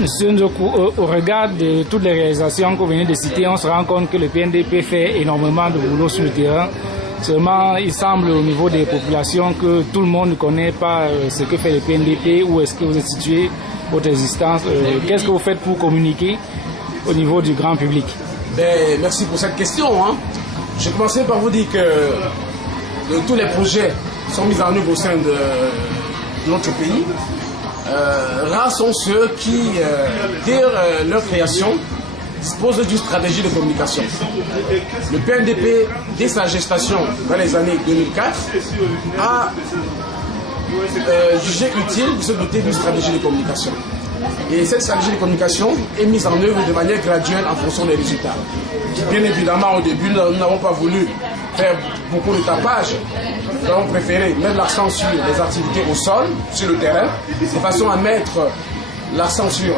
Monsieur Nzoku, au regard de toutes les réalisations que vous venez de citer, on se rend compte que le PNDP fait énormément de boulot sur le terrain. Seulement, il semble au niveau des populations que tout le monde ne connaît pas ce que fait le PNDP, où est-ce que vous êtes situé, votre existence. Qu'est-ce que vous faites pour communiquer au niveau du grand public? Merci pour cette question. Je commençais par vous dire que tous les projets sont mis en œuvre au sein de notre pays. Rares sont ceux qui, dès leur création, disposent d'une stratégie de communication. Le PNDP, dès sa gestation dans les années 2004, a jugé utile de se doter d'une stratégie de communication. Et cette stratégie de communication est mise en œuvre de manière graduelle en fonction des résultats. Bien évidemment, au début, nous n'avons pas voulu faire beaucoup de tapage. Nous avons préféré mettre l'accent sur les activités au sol, sur le terrain, de façon à mettre l'accent sur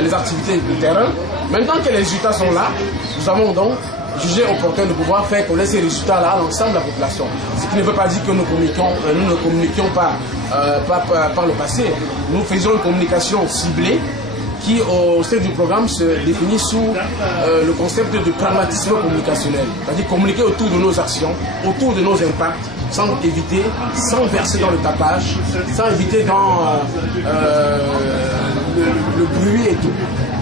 les activités du terrain. Maintenant que les résultats sont là, nous avons donc jugé opportun de pouvoir faire connaître ces résultats-là à l'ensemble de la population. Ce qui ne veut pas dire que nous ne communiquions pas par le passé. Nous faisons une communication ciblée qui, au sein du programme, se définit sous le concept de pragmatisme communicationnel. C'est-à-dire communiquer autour de nos actions, autour de nos impacts, sans éviter, sans verser dans le tapage, sans éviter dans le bruit et tout.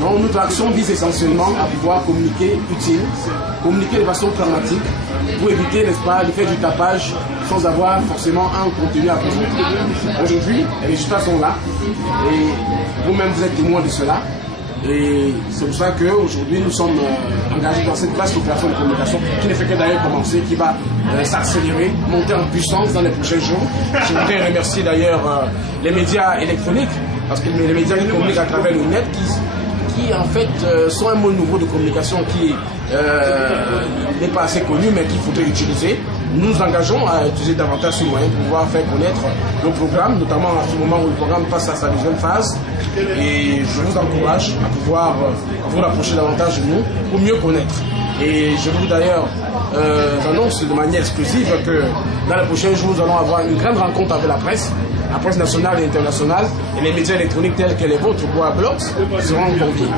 Donc notre action vise essentiellement à pouvoir communiquer utile, communiquer de façon pragmatique, pour éviter, n'est-ce pas, de faire du tapage sans avoir forcément un contenu à présenter. Aujourd'hui, les résultats sont là et vous-même vous êtes témoin de cela. Et c'est pour ça qu'aujourd'hui nous sommes engagés dans cette vaste opération de communication qui ne fait que d'ailleurs commencer, qui va s'accélérer, monter en puissance dans les prochains jours. Je voudrais remercier d'ailleurs les médias électroniques, parce que les médias qui communiquent à travers le net, qui en fait sont un mode nouveau de communication qui n'est pas assez connu mais qu'il faudrait utiliser. Nous nous engageons à utiliser davantage ce moyen pour pouvoir faire connaître nos programmes, notamment à ce moment où le programme passe à sa deuxième phase. Et je vous encourage à pouvoir vous rapprocher davantage de nous pour mieux connaître. Et je vous d'ailleurs annonce de manière exclusive que dans les prochains jours, nous allons avoir une grande rencontre avec la presse nationale et internationale, et les médias électroniques tels que les vôtres, Boa Blogs, seront conviés.